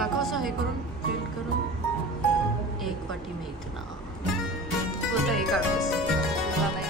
दाखव हे करून प्रिंट करून 1 वाटी मेथना कुठं हे काढतोस तुला नाही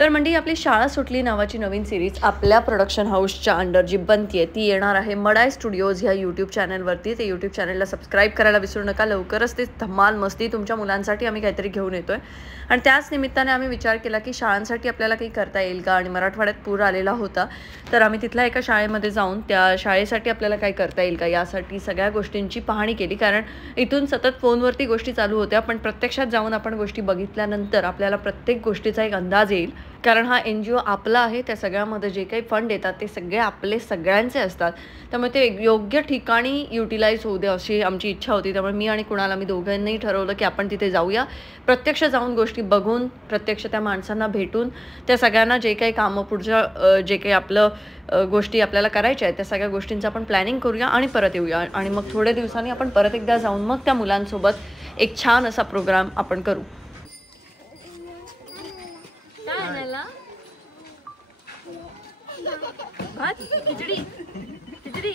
तर मंडळी आपली शाळा सुटली नावाची नवीन सिरीज आपल्या प्रोडक्शन हाऊसच्या अंडर जी बनतीये ती येणार आहे मडाई स्टुडिओज ह्या यूट्यूब चॅनलवरती. ते यूट्यूब चॅनलला सबस्क्राईब करायला विसरू नका. लवकरच ते धमाल मस्ती तुमच्या मुलांसाठी आम्ही काहीतरी घेऊन येतोय आणि त्याच निमित्ताने आम्ही विचार केला की शाळांसाठी आपल्याला काही करता येईल का. आणि मराठवाड्यात पूर आलेला होता तर आम्ही तिथल्या एका शाळेमध्ये जाऊन त्या शाळेसाठी आपल्याला काही करता येईल का यासाठी सगळ्या गोष्टींची पाहणी केली. कारण इथून सतत फोनवरती गोष्टी चालू होत्या पण प्रत्यक्षात जाऊन आपण गोष्टी बघितल्यानंतर आपल्याला प्रत्येक गोष्टीचा एक अंदाज येईल. कारण हा NGO आपला आहे. त्या सगळ्यामध्ये जे काही फंड येतात ते सगळे आपले सगळ्यांचे असतात त्यामुळे ते योग्य ठिकाणी युटिलाइज होऊ दे अशी आमची इच्छा होती. त्यामुळे मी आणि कुणाल आम्ही दोघांनीही ठरवलं की आपण तिथे जाऊया. प्रत्यक्ष जाऊन गोष्टी बघून प्रत्यक्ष त्या माणसांना भेटून त्या सगळ्यांना जे काही कामं पुढच्या जे काही आपलं गोष्टी आपल्याला करायच्या आहेत त्या सगळ्या गोष्टींचं आपण प्लॅनिंग करूया आणि परत येऊया. आणि मग थोड्या दिवसांनी आपण परत एकदा जाऊन मग त्या मुलांसोबत एक छान असा प्रोग्राम आपण करू. भात खिचडी खिचडी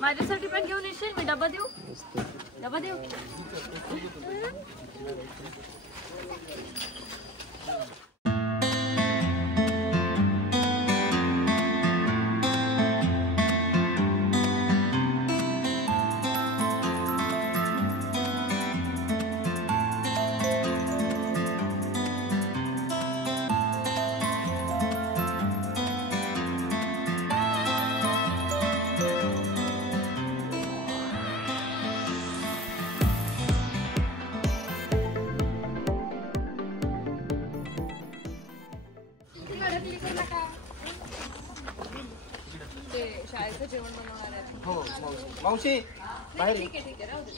माझ्यासाठी पण घेऊन येशील. मी डबा देऊ डबा देऊ. शाळेचं जेवण बनवणार आहे. हो मावशी बाहेर. ठीक आहे ठीक आहे राहू दे.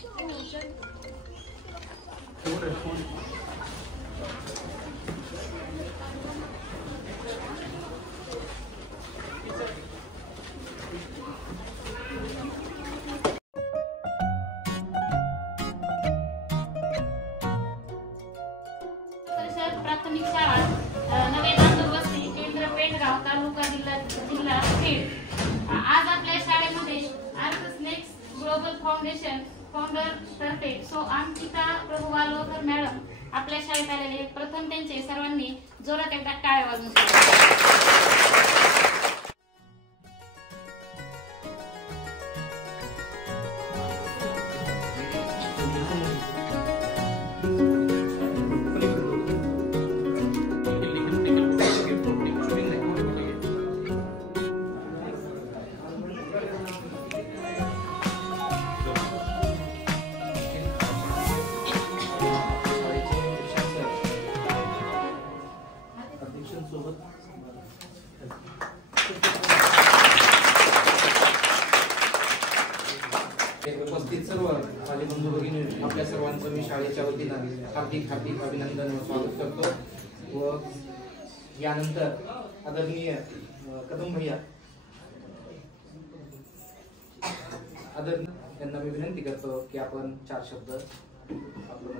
प्राथमिक शाळा नवे नांदूर वस्ती केंद्र पेंडगाव तालुका जिल्हा बीड. आज आपल्या शाळेमध्ये आर्थस्नेक्स ग्लोबल फाउंडेशन फाउंडर तर्फे अंकिता प्रभू वालोकर मॅडम आपल्या शाळेत आलेले. प्रथम त्यांचे सर्वांनी जोरात एकदा टाळ्या वाजवून उपस्थित सर्व माझे बंधू भगिनी आपल्या सर्वांचं मी शाळेच्या वतीनं हार्दिक हार्दिक अभिनंदन व स्वागत करतो. व यानंतर आदरणीय कदम भैया यांना मी विनंती करतो की आपण 4 शब्द आपलं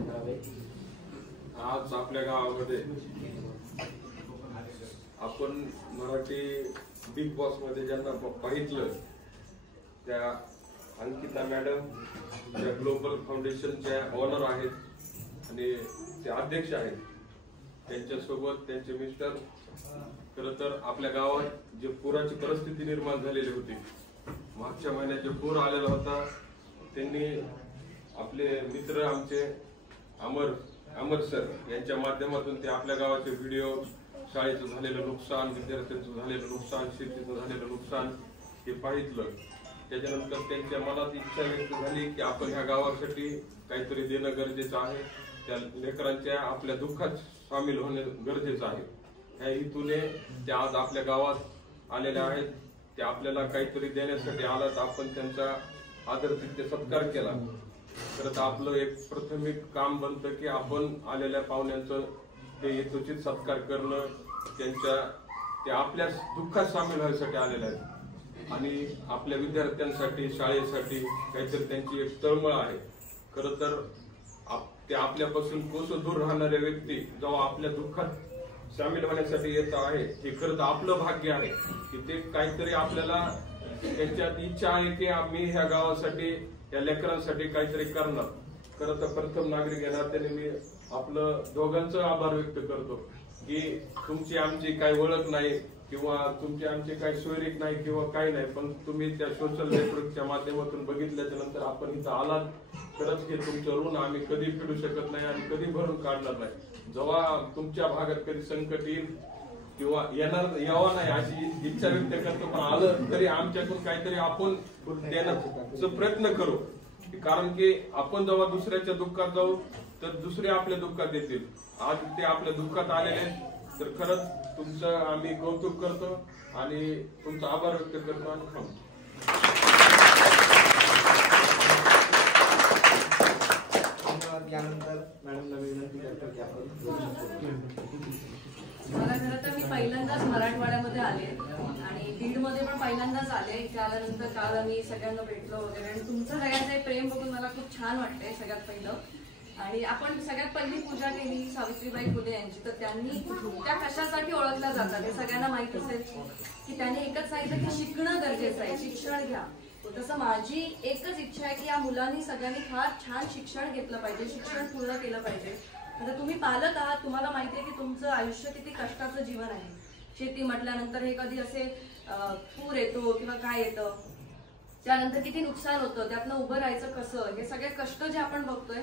करावे. आज आपल्या गावामध्ये आपण मराठी बिग बॉस मध्ये ज्यांना पाहिलं त्या अंकिता मॅडम ज्या ग्लोबल फाउंडेशनच्या ऑनर आहेत आणि ते अध्यक्ष आहेत. त्यांच्यासोबत त्यांचे मिस्टर. खरं तर आपल्या गावात जे पुराची परिस्थिती निर्माण झालेली होती, मागच्या महिन्यात जो पूर आलेला होता, त्यांनी आपले मित्र आमचे अमर सर यांच्या माध्यमातून ते आपल्या गावाचे व्हिडिओ, शाळेचं झालेलं नुकसान, विद्यार्थ्यांचं झालेलं नुकसान, शेतीचं झालेलं नुकसान हे पाहितलं. त्याच्यानंतर त्यांच्या मनात इच्छा व्यक्त झाली की आपण ह्या गावासाठी काहीतरी देणं गरजेचं आहे. त्या लेकरांच्या आपल्या दुःखात सामील होणे गरजेचं आहे. ह्या हेतूने त्या आज आपल्या गावात आलेल्या आहेत. ते आपल्याला काहीतरी देण्यासाठी आलात, आपण त्यांचा आदरातिथ्य सत्कार केला, तर आपलं एक प्राथमिक काम बनतं की आपण आलेल्या पाहुण्यांचं ते यथोचित सत्कार करणं, ते आपल्या दुःखात सामील व्हायसाठी आलेले आहेत आणि आपल्या विद्यार्थ्यांसाठी शाळेसाठी काहीतरी त्यांची एक तळमळ आहे. खरं तर ते आपल्यापासून कोसं दूर राहणारे व्यक्ती जेव्हा आपल्या दुःखात सामील होण्यासाठी येत आहे, हे खरं तर आपलं भाग्य आहे की ते काहीतरी आपल्याला त्यांच्यात इच्छा आहे की आम्ही ह्या गावासाठी या लेकरांसाठी काहीतरी करणार. खरं तर प्रथम नागरिक येणार त्याने मी आपलं दोघांचं आभार व्यक्त करतो की तुमची आमची काही ओळख नाही किंवा तुमची आमची काही सोयरीक नाही किंवा काही नाही, पण तुम्ही त्या सोशल नेटवर्कच्या माध्यमातून बघितल्याच्या नंतर आपण इथं आलात. खरंच हे तुमचं ऋण आम्ही कधी फेडू शकत नाही आणि कधी भरून काढणार नाही. जेव्हा तुमच्या भागात कधी संकट येईल किंवा यावा नाही अशी इच्छा व्यक्त करतो, पण आलं तरी आमच्याकडून काहीतरी आपण देण्याचा प्रयत्न करू. कारण की आपण जेव्हा दुसऱ्याच्या दुःखात जाऊ तर दुसरे आपल्या दुःखात येतील. आज ते आपल्या दुःखात आलेले तर खरंच तुमचं आम्ही कौतुक करतो आणि तुमचा आभार व्यक्त करतो आणि थांबतो. यानंतर मॅडमला विनंती करतो की आपण मला खरं तर मी पहिल्यांदाच मराठवाड्यामध्ये आले आणि बीडमध्ये पण पहिल्यांदाच आले. इथे आल्यानंतर काल आम्ही सगळ्यांना भेटलो वगैरे आणि तुमचं सगळ्यांचं प्रेम बघून मला खूप छान वाटतंय सगळ्यात पहिलं. आणि आपण सगळ्यात पहिली पूजा केली सावित्रीबाई फुले यांची, तर त्यांनी त्या कशासाठी ओळखल्या जातात हे सगळ्यांना माहित असेल की त्यांनी एकच सांगितलं की शिकणं गरजेचं आहे, शिक्षण घ्या. तसं माझी एकच इच्छा आहे की या मुलांनी सगळ्यांनी फार छान शिक्षण घेतलं पाहिजे, शिक्षण पूर्ण केलं पाहिजे. आता तुम्ही पालक आहात, तुम्हाला माहिती आहे की तुमचं आयुष्य किती कष्टाचं जीवन आहे. शेती म्हटल्यानंतर हे कधी असे पूर येतो किंवा काय येतं, त्यानंतर किती नुकसान होतं, त्यातनं उभं राहायचं कसं, हे सगळे कष्ट जे आपण बघतोय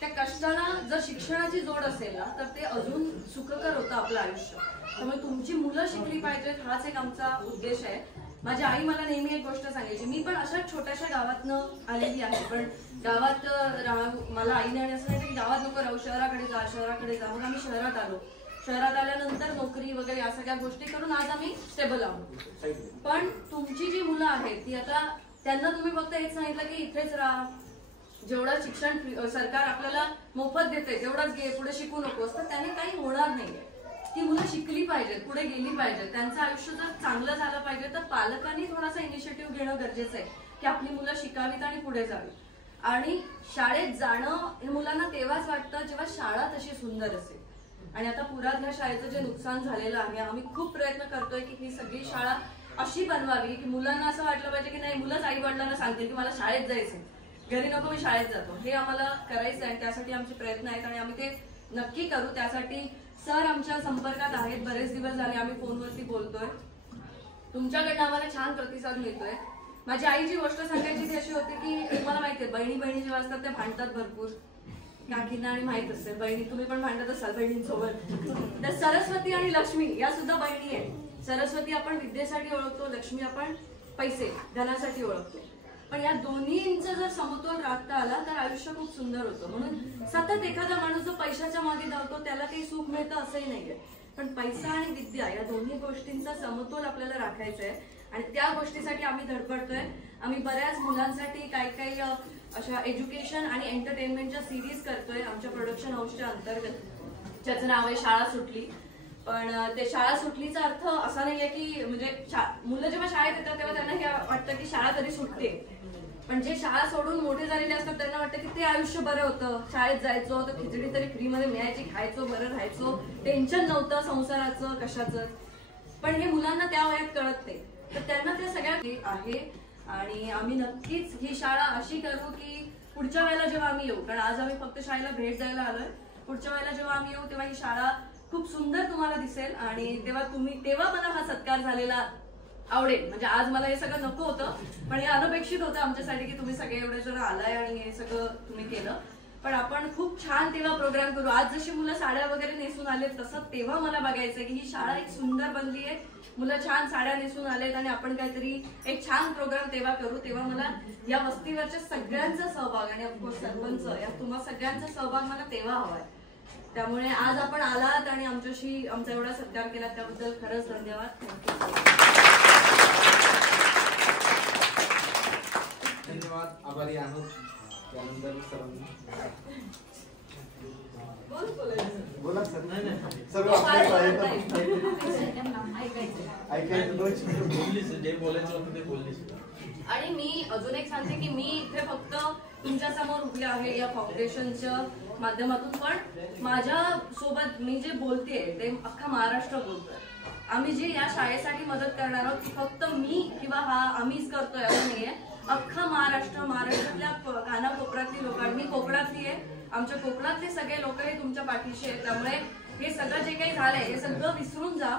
त्या कष्टाला जर शिक्षणाची जोड असेल ना तर ते अजून सुखकर होतं आपलं आयुष्य. त्यामुळे तुमची मुलं शिकली पाहिजेत हाच एक आमचा उद्देश आहे. माझी आई मला नेहमी एक गोष्ट सांगायची, मी पण अशाच छोट्याशा गावातनं आलेली आहे, पण गावात मला आईने आणि असं नाही की गावात नको राहू, शहराकडे जा. मग आम्ही शहरात आलो. शहरात आल्यानंतर नोकरी वगैरे या सगळ्या गोष्टी करून आज आम्ही स्टेबल आहोत. पण तुमची जी मुलं आहेत ती आता त्यांना तुम्ही फक्त हेच सांगितलं की इथेच राहा, जेवढं शिक्षण सरकार आपल्याला मोफत देते तेवढंच घे, पुढे शिकू नकोस, तर त्याने काही होणार नाहीये. ती मुलं शिकली पाहिजेत, पुढे गेली पाहिजेत, त्यांचं आयुष्य जर चांगलं झालं पाहिजे तर पालकांनी थोडासा इनिशिएटिव्ह घेणं गरजेचं आहे की आपली मुलं शिकावीत आणि पुढे जावी. आणि शाळेत जाणं हे मुलांना तेव्हाच वाटतं जेव्हा शाळा तशी सुंदर असेल. आणि आता पुरातल्या शाळेचं जे नुकसान झालेलं आहे, आम्ही खूप प्रयत्न करतोय की ही सगळी शाळा अशी बनवावी की मुलांना असं वाटलं पाहिजे की नाही, मुलंच आई वडिलांना सांगतील की मला शाळेत जायचंय, घरी नको मी शाळेत जातो. हे आम्हाला करायचं आहे, त्यासाठी आमचे प्रयत्न आहेत आणि आम्ही ते नक्की करू. त्यासाठी सर आमच्या संपर्कात आहेत, बरेच दिवस झाले आम्ही फोनवरती बोलतोय. तुमच्याकडनं आम्हाला छान प्रतिसाद मिळतोय. माझी आई जी गोष्ट सांगायची ती अशी होती की तुम्हाला माहितीये बहिणी जेव्हा असतात त्या भांडतात भरपूर, काकींना आणि माहित असेल, बहिणी तुम्ही पण भांडत असाल बहिणींसोबत. तर सरस्वती आणि लक्ष्मी या सुद्धा बहिणी आहेत. सरस्वती आपण विद्येसाठी ओळखतो, लक्ष्मी आपण पैसे धनासाठी ओळखतो. पण या दोन्हींचा जर समतोल राखता आला तर आयुष्य खूप सुंदर होतं. म्हणून सतत एखादा माणूस जो पैशाच्या मागे धावतो त्याला काही सुख मिळतं असंही नाहीये, पण पैसा आणि विद्या या दोन्ही गोष्टींचा समतोल आपल्याला राखायचा आहे आणि त्या गोष्टीसाठी आम्ही धडपडतोय. आम्ही बऱ्याच मुलांसाठी काही अशा एज्युकेशन आणि एंटरटेनमेंटच्या सिरीज करतोय आमच्या प्रोडक्शन हाऊसच्या अंतर्गत, ज्याचं नाव आहे शाळा सुटली. पण ते शाळा सुटलीचा अर्थ असा नाहीये की म्हणजे मुलं जेव्हा शाळेत येतात तेव्हा त्यांना हे वाटतं की शाळा कधी सुटते, पण जे शाळा सोडून मोठे झालेले असतात त्यांना वाटतं की ते आयुष्य बरं होतं, शाळेत जायचो तर खिचडी तरी फ्री मध्ये मिळायची, खायचो, बरं राहायचो, टेन्शन नव्हतं संसाराचं कशाचं. पण हे मुलांना त्या वयात कळत नाही, तर त्यांना त्या सगळ्या आहे. आणि आम्ही नक्कीच ही शाळा अशी करू की पुढच्या वेळेला जेव्हा आम्ही येऊ, कारण आज आम्ही फक्त शाळेला भेट द्यायला आलोय, पुढच्या वेळेला जेव्हा आम्ही येऊ तेव्हा ही शाळा खूप सुंदर तुम्हाला दिसेल आणि तेव्हा मला हा सत्कार झालेला आवडेल. म्हणजे आज मला हे सगळं नको होतं, पण हे अनपेक्षित होतं आमच्यासाठी की तुम्ही सगळे एवढे जण आलाय आणि हे सगळं तुम्ही केलं. पण आपण खूप छान तेव्हा प्रोग्राम करू. आज जशी मुलं साड्या वगैरे नेसून आलेत तसं तेव्हा मला बघायचंय की ही शाळा एक सुंदर बनली आहे, मुलं छान साड्या नेसून आलेत आणि आपण काहीतरी एक छान प्रोग्राम तेव्हा करू. तेव्हा मला या वस्तीवरच्या सगळ्यांचा सहभाग आणि ऑफकोर्स सरपंच या तुम्हा सगळ्यांचा सहभाग मला तेव्हा हवाय. त्यामुळे आज आपण आलात आणि आमच्याशी आमचा एवढा सत्कार केला त्याबद्दल खरंच धन्यवाद. थँक्यू. धन्यवाद, आभारी आहोत. त्यानंतर सरांनी बोला सर. सर्व आणि मी अजून एक सांगते की मी इथे फक्त तुमच्या समोर उभी आहे या फाउंडेशनच्या माध्यमातून, पण माझ्या सोबत मी जे बोलतेय ते अख्खा महाराष्ट्र बोलतोय. आम्ही जे या शाळेसाठी मदत करणार आहोत ती फक्त मी किंवा हा आम्हीच करतोय असं नाहीये. अख्खा महाराष्ट्रातल्या कानाकोपऱ्यातली लोक, मी कोकणातली आहे, आमच्या कोकणातले सगळे लोक हे तुमच्या पाठीशी आहेत. त्यामुळे हे सगळं जे काही झालंय हे सगळं विसरून जा.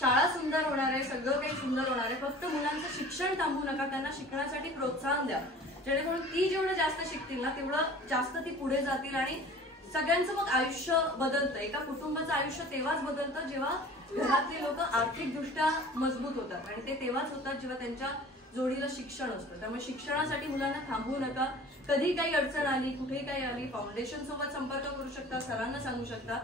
शाळा सुंदर होणार आहे, सगळं काही सुंदर होणार आहे. फक्त मुलांचं शिक्षण थांबवू नका, त्यांना शिकण्यासाठी प्रोत्साहन द्या, जेणेकरून ती जेवढं जास्त शिकतील ना तेवढं जास्त ती पुढे जातील आणि सगळ्यांचं मग आयुष्य बदलतं. एका कुटुंबाचं आयुष्य तेव्हाच बदलतं जेव्हा घरातले लोक आर्थिकदृष्ट्या मजबूत होतात, आणि ते तेव्हाच होतात जेव्हा त्यांच्या जोडीला शिक्षण असतं. त्यामुळे शिक्षणासाठी मुलांना थांबवू नका. कधी काही अडचण आली, कुठेही काही आली, फाउंडेशन सोबत संपर्क करू शकता, सरांना सांगू शकता.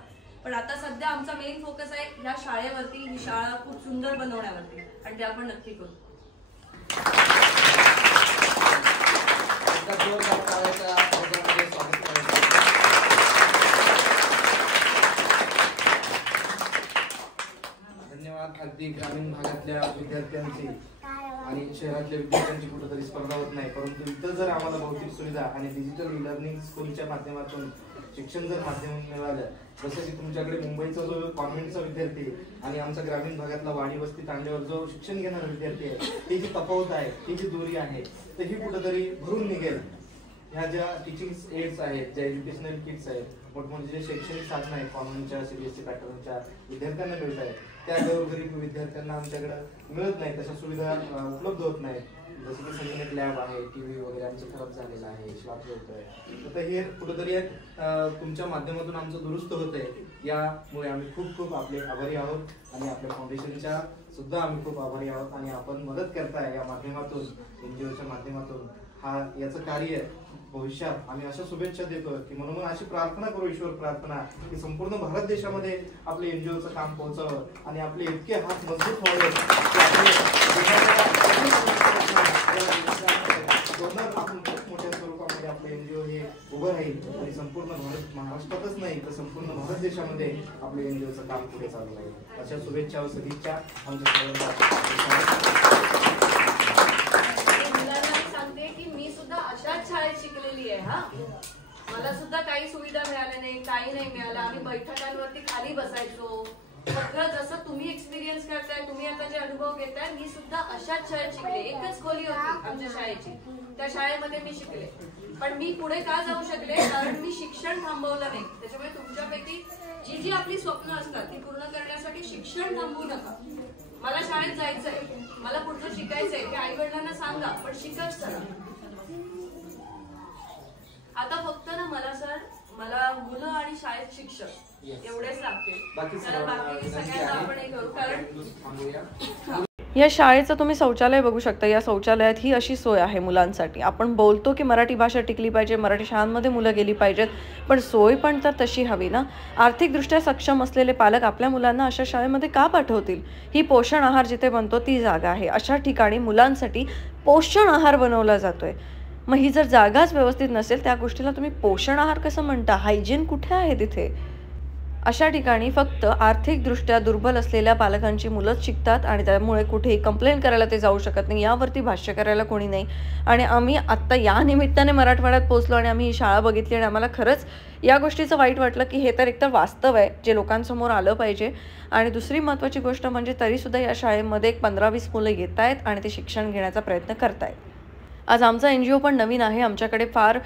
पण आता सध्या आमचा मेन फोकस आहे ह्या शाळेवरती, ही शाळा खूप सुंदर बनवण्यावरती, आणि ते आपण नक्की करू. धन्यवाद. अगदी ग्रामीण भागातल्या विद्यार्थ्यांची आणि शहरातल्या विद्यार्थ्यांची कुठेतरी स्पर्धा होत नाही, परंतु इथं जर आम्हाला भौतिक सुविधा आणि डिजिटल लर्निंग स्कूलच्या माध्यमातून शिक्षण जर माध्यम मिळालं, जसं की तुमच्याकडे मुंबईचा जो कॉन्व्हेंटचा विद्यार्थी आणि आमचा ग्रामीण भागातला वाडी वस्ती तांड्यावर जो शिक्षण घेणारा विद्यार्थी आहे, ती जी तफावत आहे, ती जी दूरी आहे, तर ही कुठेतरी भरून निघेल. ह्या ज्या टीचिंग एड्स आहेत, ज्या एज्युकेशनल किट्स आहेत, मोठमोठे जे शैक्षणिक साधनं आहेत कॉन्व्हेंटच्या सीबीएसई पॅटर्नच्या विद्यार्थ्यांना मिळत आहेत, त्या गोरगरीब विद्यार्थ्यांना आमच्याकडे मिळत नाही, तशा सुविधा उपलब्ध होत नाहीत. जसं की संगणक लॅब आहे, टीव्ही वगैरे आमचं खराब झालेलं आहे, श्वास होतोय, तर हे कुठेतरी तुमच्या माध्यमातून आमचं दुरुस्त होत आहे. यामुळे आम्ही खूप खूप आपले आभारी आहोत आणि आपल्या फाउंडेशनच्या सुद्धा आम्ही खूप आभारी आहोत. आणि आपण मदत करताय या माध्यमातून, एनजीओच्या माध्यमातून, हा याचं कार्य भविष्यात आम्ही अशा शुभेच्छा देतो की म्हणून अशी प्रार्थना करू, ईश्वर प्रार्थना, की संपूर्ण भारत देशामध्ये आपले एनजीओचं काम पोहोचावं आणि आपले इतके हात मजबूत व्हावे आपण खूप मोठ्या स्वरूपामध्ये आपले एनजीओ हे उभं राहील आणि संपूर्ण भारत, महाराष्ट्रातच नाही तर संपूर्ण भारत देशामध्ये आपले एनजीओचं काम पुढे चालू राहील. अशा शुभेच्छा व सदिच्छा आमच्या अशाच शाळेत शिकलेली आहे. हा, मला सुद्धा काही सुविधा मिळाल्या नाही, काही नाही मिळालं. आम्ही बैठकांवरती खाली बसायचो. सगळं जसं तुम्ही एक्सपिरियन्स करताय, तुम्ही आता जे अनुभव घेताय, मी सुद्धा अशाच शाळेत शिकले. एकच खोली होती आमच्या शाळेची, त्या शाळेमध्ये मी शिकले. पण मी पुढे का जाऊ शकले? कारण मी शिक्षण थांबवलं नाही. त्याच्यामुळे तुमच्यापैकी जी जी आपली स्वप्न असतात ती पूर्ण करण्यासाठी शिक्षण थांबवू नका. मला शाळेत जायचंय, मला पुढचं शिकायचंय, ते आई वडिलांना सांगा, पण शिकत चला. आता फक्त ना मला मुलं आणि शाळेत शिक्षक एवढेच लागते. बाकी सगळ्यांना आपण हे करू. कारण या शाळेचं तुम्ही शौचालय बघू शकता. या शौचालयात ही अशी सोय आहे मुलांसाठी. आपण बोलतो की मराठी भाषा टिकली पाहिजे, मराठी शाळांमध्ये मुलं गेली पाहिजेत, पण सोय पण तर तशी हवी ना. आर्थिकदृष्ट्या सक्षम असलेले पालक आपल्या मुलांना अशा शाळेमध्ये का पाठवतील? ही पोषण आहार जिथे बनतो ती जागा आहे. अशा ठिकाणी मुलांसाठी पोषण आहार बनवला जातोय. मग ही जर जागाच व्यवस्थित नसेल, त्या गोष्टीला तुम्ही पोषण आहार कसं म्हणता? हायजीन कुठे आहे तिथे? अशा ठिकाणी फक्त आर्थिकदृष्ट्या दुर्बल असलेल्या पालकांची मुलंच शिकतात आणि त्यामुळे कुठेही कंप्लेंट करायला ते जाऊ शकत नाही, यावरती भाष्य करायला कोणी नाही. आणि आम्ही आत्ता या निमित्ताने मराठवाड्यात पोहोचलो आणि आम्ही ही शाळा बघितली आणि आम्हाला खरंच या गोष्टीचं वाईट वाटलं की हे तर एकतर वास्तव आहे जे लोकांसमोर आलं पाहिजे. आणि दुसरी महत्त्वाची गोष्ट म्हणजे तरीसुद्धा या शाळेमध्ये 15-20 मुलं येत आहेत आणि ते शिक्षण घेण्याचा प्रयत्न करत आहेत. आज आमचा NGO पण नवीन आहे. आमच्याकडे फार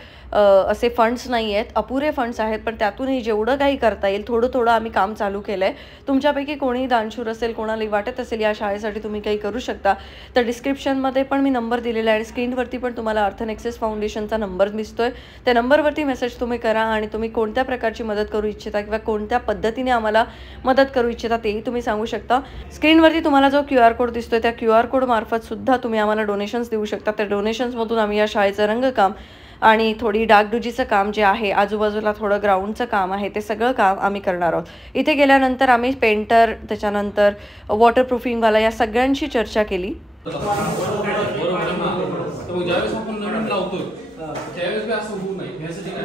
असे फंड्स नाही आहेत, अपुरे फंड्स आहेत, पण त्यातूनही जेवढं काही करता येईल थोडं थोडं आम्ही काम चालू केलं आहे. तुमच्यापैकी कोणी दानशूर असेल, कोणालाही वाटत असेल या शाळेसाठी तुम्ही काही करू शकता, तर डिस्क्रिप्शनमध्ये पण मी नंबर दिलेला आहे आणि स्क्रीनवरती पण तुम्हाला अर्थनेक्सेस फाउंडेशनचा नंबर दिसतोय. त्या नंबरवरती मेसेज तुम्ही करा आणि तुम्ही कोणत्या प्रकारची मदत करू इच्छिता किंवा कोणत्या पद्धतीने आम्हाला मदत करू इच्छिता तेही तुम्ही सांगू शकता. स्क्रीनवरती तुम्हाला जो QR कोड दिसतोय त्या QR कोड मार्फत सुद्धा तुम्ही आम्हाला डोनेशन्स देऊ शकता. त्या डोनेशन्समधून आम्ही या शाळेचं रंगकाम आणि थोडी डागडुजीचं काम जे आहे, आजूबाजूला थोडं ग्राउंडचं काम आहे, ते सगळं काम आम्ही करणार आहोत. इथे गेल्यानंतर आम्ही पेंटर, त्याच्यानंतर वॉटरप्रूफिंगवाला या सगळ्यांशी चर्चा केली. ज्यावेळेस आपण नवीन लावतो त्यावेळेस बी असं होऊ नये यासाठी काय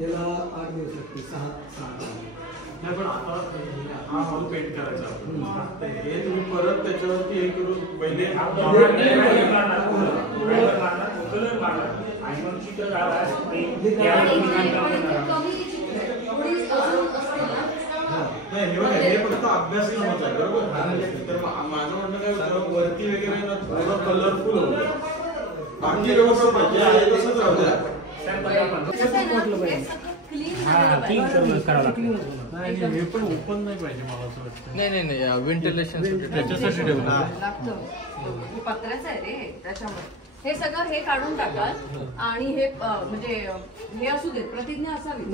याला 8 दिवस लागतील 6 नाही पण आता हा हॉल पेंट करायचा हे तुम्ही परत त्याच्यावरती हे करून पहिले कलर मारला आणि मग चित्र हे फक्त अभ्यास महत्वाचा आहे बरोबर. तर माझं म्हणणं काय होतं वरती वगैरे ना थोडं कलरफुल होतं बाकी व्यवस्थित पाहिजे आहे तसंच राहू द्या. हे पण ओपन नाही पाहिजे मला असं वाटतं. नाही व्हेंटिलेशन त्याच्यासाठी ठेवलं पत्र्याचं आहे रे त्याच्यामुळे हे सगळं हे काढून टाकाल आणि हे म्हणजे हे असू देत प्रतिज्ञा असावी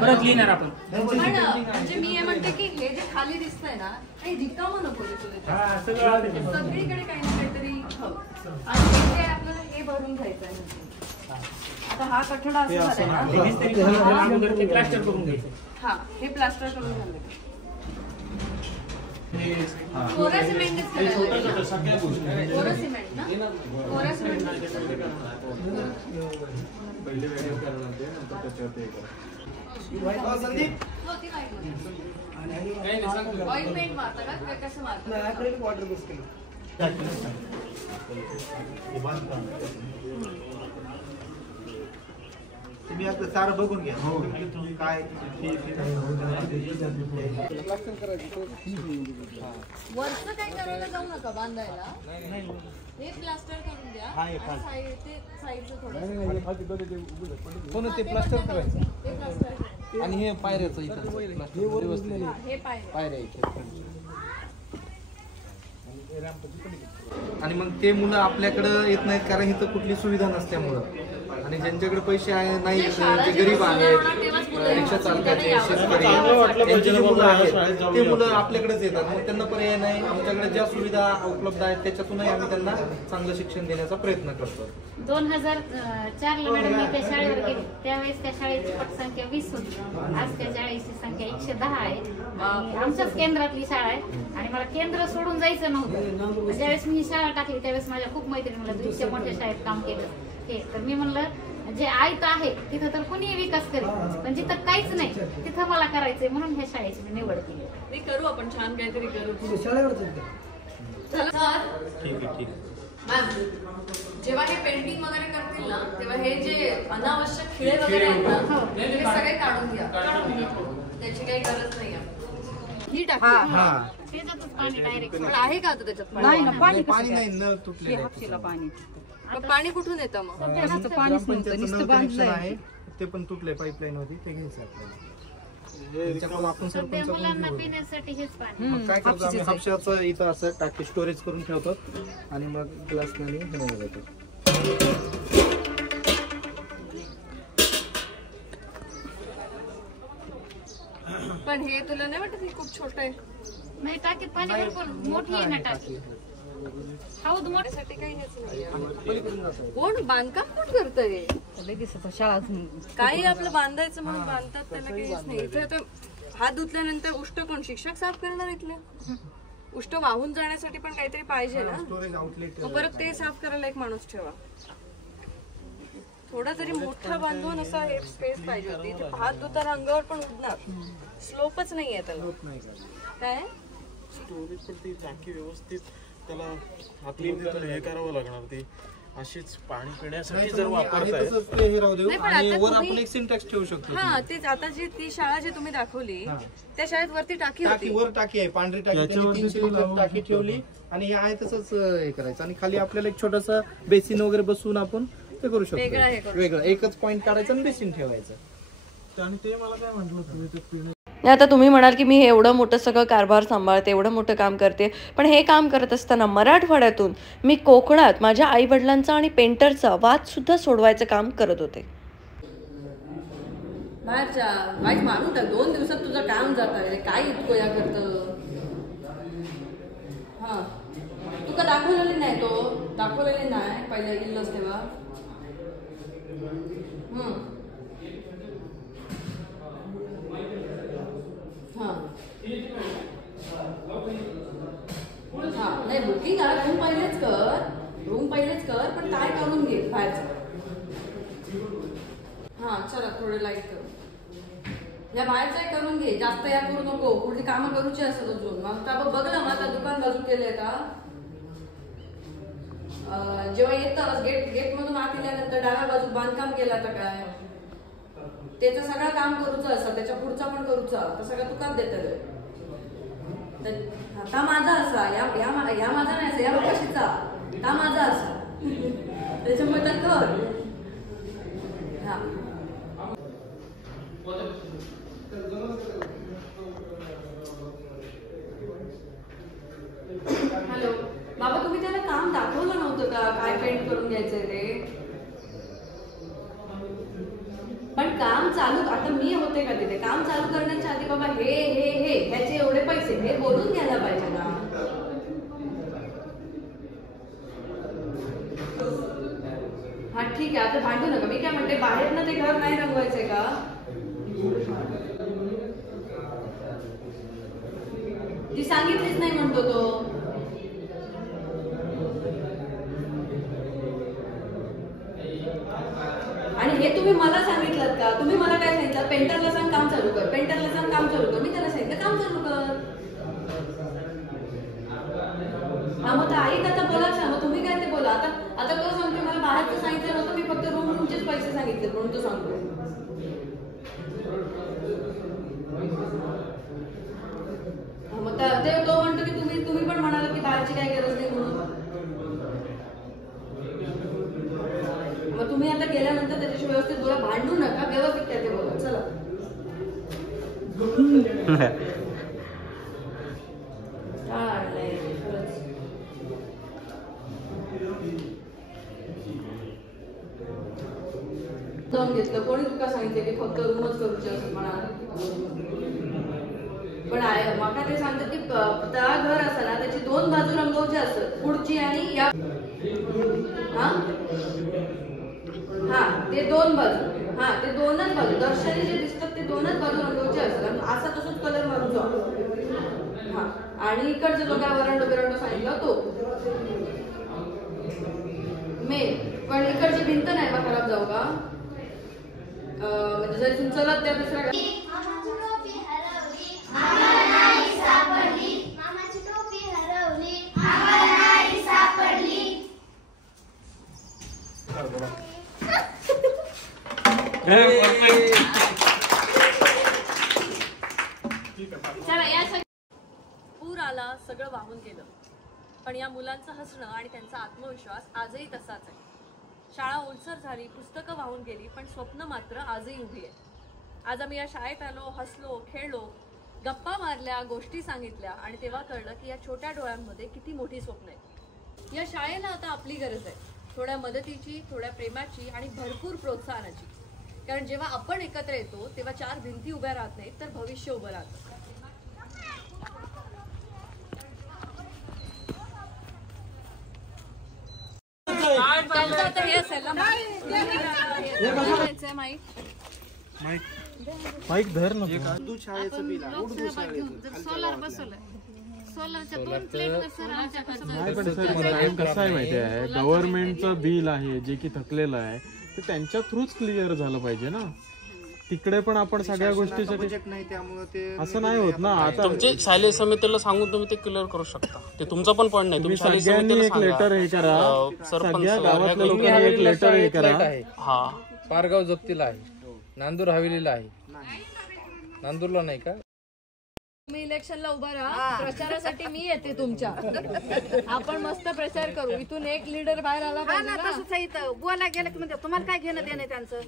परत लिहिणार आपण. पण म्हणजे मी हे म्हणते की हे जे खाली दिसतंय ना हे रिकामं नको सगळीकडे काही ना काहीतरी हवं आणि हे आपल्याला हे भरून घ्यायचं आहे. आता हा कठडा असं झालाय ना प्लास्टर करून घ्यायचं. हा हे प्लास्टर करून झालं कोरा सिमेंटच करायला सगळ्या गोष्टी कोरा सिमेंट ना कोरा सिमेंट पहिले व्हिडिओ करणार ते नंतर त्याच्यावरती हे करा. ऑइल पेंट मारता का कसं मारता वॉटर बेस केलं तुम्ही आता सारं बघून घ्या काय वरचं काय करायला जाऊ नका बांधायला हे प्लास्टर करून द्या साईडचं थोडं ते प्लास्टर करायचं हे प्लास्टर आणि हे पायऱ्याचं इथं हे पाहिजे पायऱ्या इथे आणि मग ते मुलं आपल्याकडं येत नाहीत कारण इथं कुठली सुविधा नसल्यामुळं आणि ज्यांच्याकडे पैसे नाही जे गरीब आहेत रिक्षा चालकाचे शेतकरी यांची जी मुलं आहेत ते मुलं आपल्याकडेच येतात मग त्यांना पर्याय नाही आमच्याकडे ज्या सुविधा उपलब्ध आहेत त्याच्यातूनही आम्ही त्यांना चांगलं शिक्षण देण्याचा प्रयत्न करतो. 2004 ला मॅडम मी त्या शाळेवर गेले त्यावेळेस त्या शाळेची पटसंख्या 20 होती. आज त्या शाळेची संख्या 110 आहे. आमच्याच केंद्रातली शाळा आहे आणि मला केंद्र सोडून जायचं नव्हतं. ज्यावेळेस मी शाळा टाकली त्यावेळेस माझ्या खूप मैत्रिणी मला इतक्या मोठ्या शाळेत काम केलं हे तर मी म्हणलं जे आयत आहे तिथं तर कुणीही विकास करेल पण जिथं काहीच नाही तिथं मला करायचंय म्हणून ह्या शाळेची मी निवड केली. मी करू आपण छान काहीतरी करू जेव्हा हे पेंटिंग वगैरे करतील ना तेव्हा हे जे अनावश्यक खिळे वगैरे आहेत ना हे सगळे काढून घ्या त्याची काही गरज नाही ही टाका त्याच्यातच पाणी डायरेक्ट पण आहे का आता त्याच्यात पाणी नाही नळ तुटले पाणी कुठून येतं मग कनेक्शन आहे ते पण तुटले पाईपलाईन होती ते घ्यायचं आपल्याला आपण सध्या मुलांना पिण्यासाठी हेच पाणी मग काय करतो आम्ही हापशाचं इथं असं टाकी स्टोरेज करून ठेवतो आणि मग ग्लासने घेऊन जातो. पण हे तुला नाही वाटत हे खूप छोट आहे नाही टाकीत पाणी भरपूर मोठी आहे ना टाकी हौद मोठ्यासाठी काही हेच नाही कोण बांधकाम कोण करतंय शाळा काही आपलं बांधायचं म्हणून बांधतात त्याला काहीच नाही इथे आता हात धुतल्यानंतर उष्ट कोण शिक्षक साफ करणार इथले उष्ट वाहून जाण्यासाठी पण काहीतरी पाहिजे ना परत ते साफ करायला एक माणूस ठेवा थोडा तरी मोठा बांधून असा हे स्पेस पाहिजे होती इथे हात धुताना अंगावर पण उडणार स्लोपच नाहीये त्याला काय स्टोरेज पण ती टाकी व्यवस्थित त्याला हातमध्ये हे करावं लागणार ती अशीच पाणी पिण्यासाठी जर वापरताय आपण एक सिंटॅक्स ठेवू शकतो. हा तेच आता जी ती शाळा जी तुम्ही दाखवली त्या शाळेत वरती टाकी होती वर टाकी आहे पांढरी टाकी टाकी ठेवली आणि हे आहे तसंच हे करायचं आणि खाली आपल्याला एक छोटस बेसिन वगैरे बसवून आपण ते करू शकतो वेगळं एकच पॉइंट काढायचं आणि बेसिन ठेवायचं. आणि ते मला काय म्हटलं तुम्ही ते पिणे आता तुम्ही म्हणाल की मी हे एवढं मोठं सगळं कारभार सांभाळते एवढं मोठं काम करते पण हे काम करत असताना मराठवाड्यातून मी कोकणात माझ्या आई वडिलांचा आणि पेंटरचा वाद सुद्धा सोडवायचं काम करत होते. बाहेरच्या वाईट मानू द्या 2 दिवसात तुझं काम जात आहे काय इतकं या करतं हा तुका दाखवलेली नाही तो दाखवलेली नाही पहिल्या इल्लस तेव्हा हा नाही बुकिंग रूम पहिलेच कर पण काय करून घे बाहेरचं हा चला थोडे लाईट कर या बाहेरचं करून घे जास्त या करू नको पुढची कामं करूची असत अजून मग बघलं माझं दुकान बाजू केलंय का जेव्हा येतं गेट मधून आत गेल्यानंतर डाव्या बाजू बांधकाम केलं तर काय त्याचं सगळं काम करूचं असं त्याच्या पुढचा पण करूचा तर सगळं तुकाच देत आता माझा असा या माझा नाही असा या लोकाशीचा हा माझा असा त्याच्यामुळे तर कर हा हॅलो बाबा तुम्ही त्याला काम दाखवलं नव्हतं का काय पेंट करून घ्यायचंय ते पण काम चालू आता मी होते का तिथे काम चालू करण्याच्या आधी बाबा हे ह्याचे एवढे पैसे हे बोलून घ्यायला पाहिजे ना हा ठीक आहे आता भांडू नका मी काय म्हणते बाहेर ना ते घर नाही रंगवायचंय का ती सांगितलीच नाही म्हणतो तो आणि हे तुम्ही मला सांगितलं का तुम्ही मला काय सांगितलं पेंटरला सांग काम चालू कर पेंटरला सांग काम चालू कर मी त्याला सांगितलं काम चालू कर हा मग ऐक आता बोला सांग तुम्ही काय ते बोला आता तो सांगतो मला बाहेरचं सांगितलं नव्हतं मी फक्त रूमचेच पैसे सांगितले म्हणून तो सांगतो मग ते तो म्हणतो की तुम्ही पण म्हणाला की बाहेरची काही गरज नाही म्हणून मग तुम्ही आता गेल्यानंतर त्याच्याशी व्यवस्थित बोला भांडू नका व्यवस्थित काय ते बोला चला जाऊन घेतलं कोणी तुका सांगितलं की फक्त रूमच करूचे असं म्हणा पण आहे माका ते सांगतात की त्या घर असं ना त्याची दोन बाजू रंगवचे असतात पुढची आणि या हा ते दोन बाजू हा ते दोनच बाजू दर्शनी जे दिसतात ते दोनच बाजू रंगवचे असतात असा तसंच कलर मारून जाऊ हा आणि इकडचं जो काय वरंडो सांगितलं तो मेन पण इकडची भिंत नाही बा खराब जाऊ का म्हणजे जरी तुमचं त्या दुसऱ्या पूर आला सगळं वाहून गेलं पण या मुलांचं हसणं आणि त्यांचा आत्मविश्वास आजही तसाच आहे शाळा ओलसर झाली पुस्तकं वाहून गेली पण स्वप्न मात्र आजही उभी आहे आज आम्ही या शाळेत आलो हसलो खेळलो गप्पा मारल्या गोष्टी सांगितल्या आणि तेव्हा कळलं की या छोट्या डोळ्यांमध्ये किती मोठी स्वप्न आहेत या शाळेला आता आपली गरज आहे थोड्या मदतीची थोड्या प्रेमाची आणि भरपूर प्रोत्साहनाची कारण जेव्हा आपण एकत्र येतो तेव्हा चार भिंती उभ्या राहत नाहीत तर भविष्य उभं राहतं हे असेल ना माईक धर ना उर्दू शाळेचं बिल आहे उर्दू शाळेचं सोलर बसवलंय सोलरच्या 2 प्लेट सर आमच्याकडे नाही पण सर कसं आहे माहिती आहे गव्हर्नमेंटचं बिल आहे जे की थकलेलं आहे ते त्यांच्या थ्रूच क्लिअर झालं पाहिजे ना तिकडे पण आपण सगळ्या गोष्टीसाठी बजेट नाही त्यामुळे ते असं नाही होत ना आता तुमचे शालेय समितीला सांगून तुम्ही ते क्लिअर करू शकता ते तुमचा पण पॉईंट नाही तुम्ही शालेय सगळ्यांनी एक लेटर हे करा सगळ्या गावातल्या लोकांनी एक लेटर हे करा हा पारगाव जप्तीला आहे नांदूर हवेलीला आहे नांदूरला नाही का तुम्ही इलेक्शनला उभा राहा प्रचारासाठी मी येते तुमच्या आपण मस्त प्रचार करू इथून एक लीडर बाहेर आला पाहिजे बोला गेलं की म्हणजे तुम्हाला काय घेणं देणं त्यांचं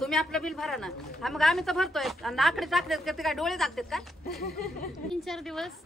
तुम्ही आपलं बिल भरा ना हा मग आम्ही तर भरतोय आकडे टाकतात ते काय डोळे टाकतात का 3-4 दिवस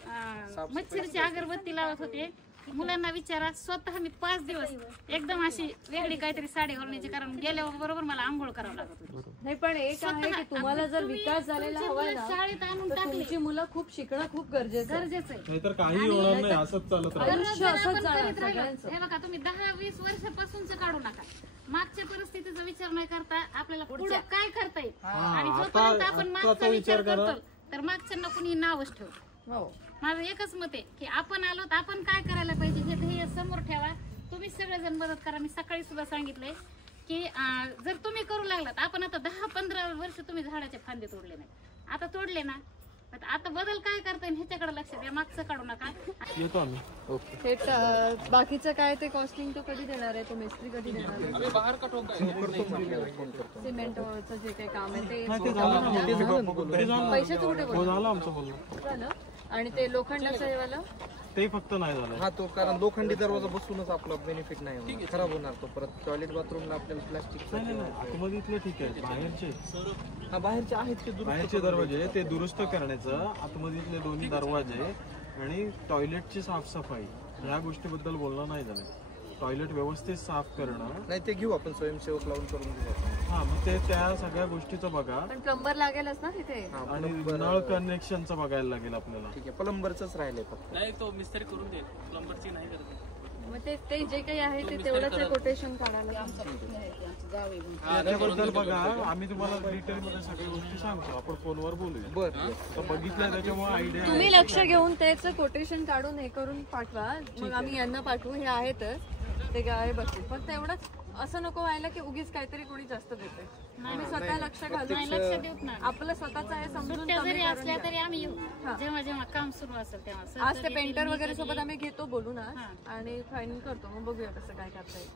मच्छरची अगरबत्ती लावत होते मुलांना विचारा. स्वतः मी 5 दिवस एकदम अशी वेगळी काहीतरी साडी घालण्याची, कारण गेल्यावर बरोबर मला आंघोळ करावं लागत होती. नाही पण एक आहे की तुम्हाला जर विकास झालेला हवाय ना शाळेत आणून तर टाकली तुमची मुलं खूप शिकणं खूप गरजेचं आहे. गरजेचं आहे. नाहीतर काही होणार नाही, असंच चालत राहतं. आयुष्य जर असंच आपण जाणार करीत राहिलो, सगळ्यांचं. हे बघा तुम्ही 10-20 वर्षापासूनच काढू नका. मागच्या परिस्थितीचा विचार नाही करता आपल्याला पुढे काय करता येईल, आणि जोपर्यंत आपण मागचा विचार करतो तर मागच्यांना कुणी नावच ठेवतो. हो माझं एकच मत आहे की आपण आलो तर आपण काय करायला पाहिजे हे ध्येय समोर ठेवा. तुम्ही सगळेजण मदत करा. मी सकाळी सुद्धा सांगितलंय की जर तुम्ही करू लागलात, आपण आता 10-15 वर्ष तुम्ही झाडाचे फांदे तोडले नाही, आता तोडले ना, आता बदल काय करता येईल ह्याच्याकडे लक्ष द्या. मागचं काढू नका. येतो आम्ही. हे बाकीचं काय ते कॉस्टिंग तो कधी देणार आहे, तो मिस्त्री कधी देणार आहे, सिमेंटचं जे काही काम आहे ते पैशाचं कुठे हो झालं आमचं बोलणं. झालं. आणि ते लोखंडाचं हे वालं ते फक्त नाही झालं. हा तो कारण लोखंडी दरवाजा बसूनच आपला बेनिफिट नाही होणार, खराब होणार तो. परत टॉयलेट बाथरूमला आपल्याला प्लास्टिक आतमध्ये इथलं ठीक आहे, बाहेरचे हा बाहेरचे आहेत ते बाहेरचे दरवाजे ते दुरुस्त करण्याचं, आतमधीतले दोन्ही दरवाजे आणि टॉयलेटची साफसफाई ह्या गोष्टीबद्दल बोलणं नाही झालं. टॉयलेट व्यवस्थित साफ करणं नाही ते घेऊ आपण, स्वयंसेवक लावून करून घेऊ. हा मग ते त्या सगळ्या गोष्टीचं बघा. पण प्लंबर लागेलच ना तिथे, आणि नळ कनेक्शनचं बघायला लागेल आपल्याला. ठीक आहे, प्लंबरच राहिले फक्त. नाही तो मिस्त्री करून देईल, प्लंबरची नाही करत. मग ते जे काही आहे ते तेवढंच कोटेशन काढायला. त्याच्याबद्दल बघा, आम्ही तुम्हाला डिटेलमध्ये सगळ्या गोष्टी सांगतो, आपण फोनवर बोलूया. बरं बघितलं त्याच्यामुळे आयडिया. तुम्ही लक्ष घेऊन त्याचं कोटेशन काढून हे करून पाठवा, मग आम्ही यांना पाठवू. हे आहेतच ते काय बघतील. फक्त एवढंच असं नको व्हायला की उगीच काहीतरी कोणी जास्त देते. आम्ही स्वतः लक्ष घालून लक्ष देऊत ना. आपलं स्वतःच आहे समजून सुट्ट्या कमी जरी करून असल्या द्या. तरी आम्ही येऊ. जेव्हा जेव्हा काम सुरू असेल तेव्हा आज ते पेंटर वगैरे सोबत आम्ही घेतो बोलून आणि फायनल करतो, मग बघूया कसं काय करता येईल.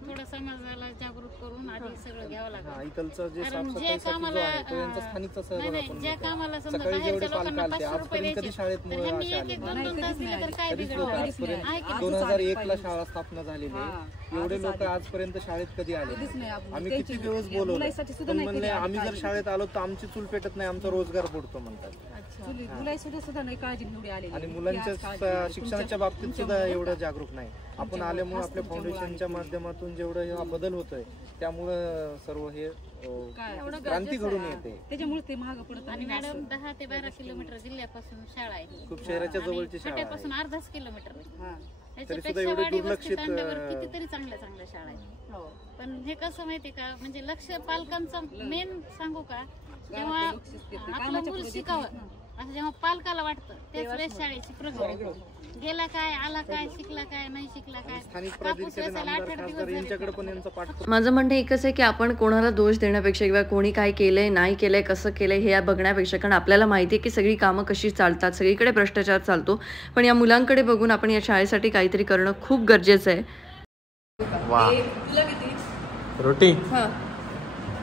थोडं समाजाला जागृत करून आधी सगळं घ्यावं लागतं. इथलचं जे कारण जे साफसफाईसाठी कामाला जो आहे तो यांचा स्थानिकचा सहभाग आपण ज्या घेतो. कामाला समजा सकाळी जेवढे बाहेरच्या लोकांना पालक आले 500 रुपये आजपर्यंत कधी द्यायचे, शाळेत तर ह्यांनी असे आले 1-2 तास दिले तर काय कधीच बिघडलं लोक आहे आजपर्यंत की नाही? 2001 ला शाळा स्थापना झालेली आहे. एवढे लोक आजपर्यंत शाळेत कधी आले आम्ही किती दिवस बोलवलं, पण म्हणले आम्ही जर शाळेत आलो तर आमची चूल पेटत नाही, आमचा रोजगार बुडतो म्हणतात. आणि मुलांच्या शिक्षणाच्या बाबतीत सुद्धा एवढं जागरूक नाही. आपण आल्यामुळे आपल्या फाउंडेशनच्या माध्यमातून जेवढं हा बदल होतोय त्यामुळं सर्व हे क्रांती घडून येते. त्याच्यामुळे ते महाग पडत. आणि मॅडम 10 ते 12 किलोमीटर जिल्ह्यापासून शाळा आहे. खूप शहराच्या जवळची शाळा आहे. फाट्यापासून अर्धाच किलोमीटर आहे. तरी त्याच्यापेक्षा सुद्धा एवढे वाडी दुर्लक्षित वस्ती तांड्यावर कितीतरी चांगल्या शाळा आहेत. पण हे कसं माहितीये का, म्हणजे लक्ष पालकांचं मेन सांगू का, जेव्हा आपलं मूल शिकावं असं जेव्हा पालकाला वाटतं त्याच वेळेस शाळेची प्रगती. गेला काय, आला काय, शिकला काय, नाही शिकला काय, कापूस वेचायला 8-8 दिवस यांच्याकडे पण यांचा पाठ. माझं म्हणणं एकच आहे की आपण कोणाला दोष देण्यापेक्षा किंवा कोणी काय केलंय नाही केलंय कसं केलंय हे बघण्यापेक्षा, कारण आपल्याला माहिती आहे की सगळी कामं कशी चालतात, सगळीकडे भ्रष्टाचार चालतो, पण या मुलांकडे बघून आपण या शाळेसाठी काहीतरी करणं खूप गरजेचं आहे. रोटी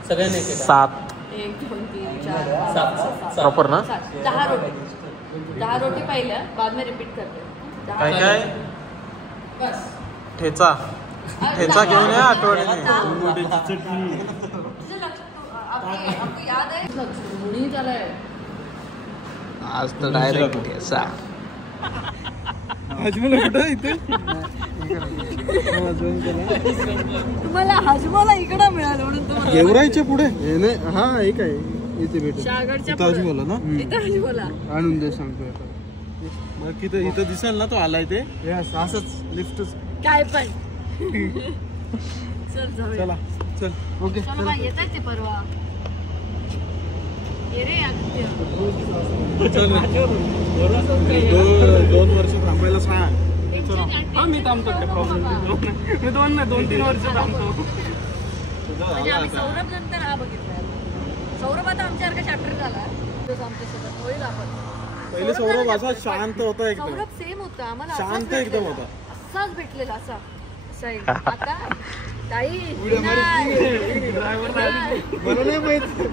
सगळ्यांनी 7 1 2 3 4 प्रॉपर ना 10 रोटी पहिल्या, बाद में रिपीट करते. काय काय बस ठेचा घेऊन या आठवड्याने. याद आहे मुणी झालाय आज तर डायरेक्ट ठेचा. तुम्हाला हाजमोला इकडं मिळालं म्हणून तुम्हाला गेवराईच्या पुढे हा एक आहे इथे भेट शाळगडच्या ताजमहल ना इथं हाजमोला आणून दे सांगतोय. मग इथं दिसेल ना तो आलाय ते असंच लिफ्ट काय पण चल जाऊया. चला चल ओके. चला बाई येतात ते परवा. ये रे आदित्य. 2 वर्ष थांबायला सांग. मी थांबतो, मी 2-3 वर्ष थांबतो. म्हणजे आम्ही सौरभ नंतर हा बघितला. सौरभ आता आमच्यासारखा चॅप्टर झाला आमच्यासोबत होईल. आपण पहिले सौरभ असा शांत होता, एकदम सौरभ सेम होता, आम्हाला शांत एकदम होता, असाच भेटलेला असा. आता ताई मला नाही माहिती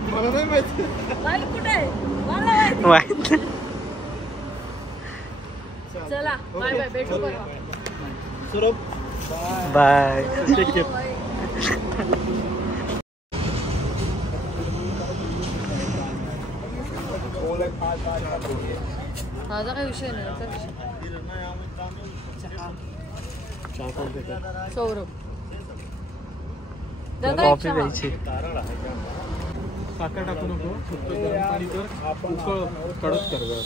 बाईक कुठे आहे मला माहिती. चला बाय बाय, भेटू परवा. सौरभ बाय. माझा काही विषय नाही. सौरभ कॉफी प्यायची. साखर टाकू नको, फक्त गरम पाणी कर, उकळ कडक कर गं.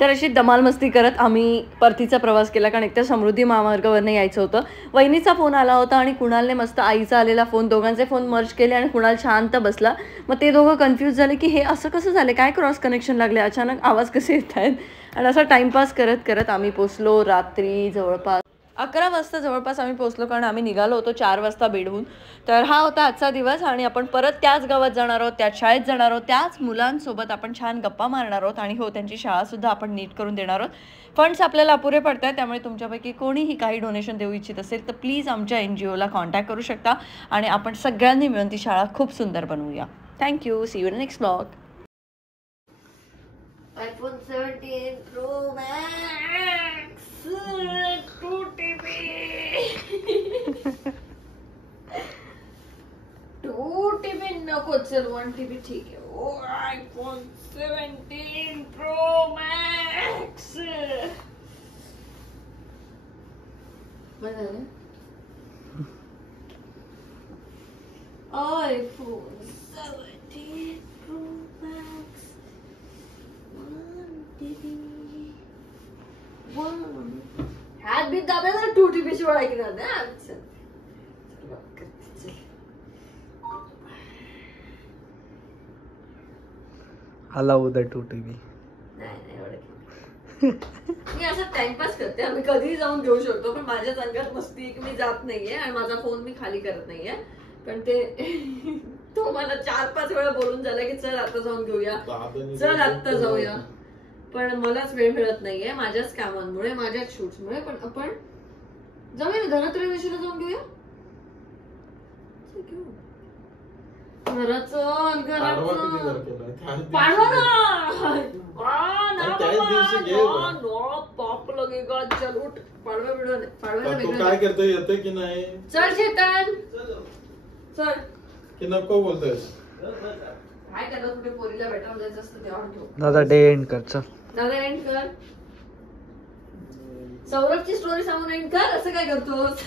तर अशी धमाल मस्ती करत आम्ही परतीचा प्रवास केला, कारण एकतर समृद्धी महामार्गावरनं यायचं होतं. वहिनीचा फोन आला होता आणि कुणालने मस्त आईचा आलेला फोन, दोघांचे फोन मर्ज केले आणि कुणाल शांत बसला. मग ते दोघं कन्फ्यूज झाले की हे असं कसं झालं, काय क्रॉस कनेक्शन लागले, अचानक आवाज कसे येत आहेत. आणि असा टाईमपास करत करत आम्ही पोचलो. रात्री जवळपास 11 वाजता जवळपास आम्ही पोचलो, कारण आम्ही निघालो होतो 4 वाजता बेडहून. तर हा होता आजचा दिवस आणि आपण परत त्याच गावात जाणार आहोत, त्याच शाळेत जाणार आहोत, त्याच मुलांसोबत आपण छान गप्पा मारणार आहोत आणि हो त्यांची शाळासुद्धा आपण नीट करून देणार आहोत. फंड्स आपल्याला अपुरे पडत आहेत, त्यामुळे तुमच्यापैकी कोणीही काही डोनेशन देऊ इच्छित असेल तर प्लीज आमच्या NGOला कॉन्टॅक्ट करू शकता आणि आपण सगळ्यांनी मिळून ती शाळा खूप सुंदर बनवूया. Thank you. See you in next blog. iPhone 17 Pro Max 2TB 2TB नको, चल 1TB ठीक आहे. ओ iPhone 17 Pro Max बरं झालं. iPhone 17 Pro Max 1TB हात बीत दाबायला 2TB शिवाय ऐकणार ना. Allow the 2TB. मी असं टाइमपास करते, आम्ही कधीही जाऊन घेऊ शकतो, पण माझ्या अंगात मस्ती की मी जात नाहीये आणि माझा फोन मी खाली करत नाहीये. पण ते तो मला 4-5 वेळा बोलून झाला की चल आता जाऊन घेऊया, चल आता जाऊया, पण मलाच वेळ मिळत नाहीये माझ्याच कामांमुळे, माझ्याच शूट्समुळे. पण आपण जाऊया धनत्रयोदशीला जाऊन घेऊया. काय करतोय, येतोय की नाही? चल चेतन चल की नको बोलतोय? काय करत कुठे पोरीला भेटायला जायचं असतं तेव्हा ठेव. दादा डे एंड कर. चल दादा एंड कर. सौरभची स्टोरी सांगून एंड कर. असं काय करतोस?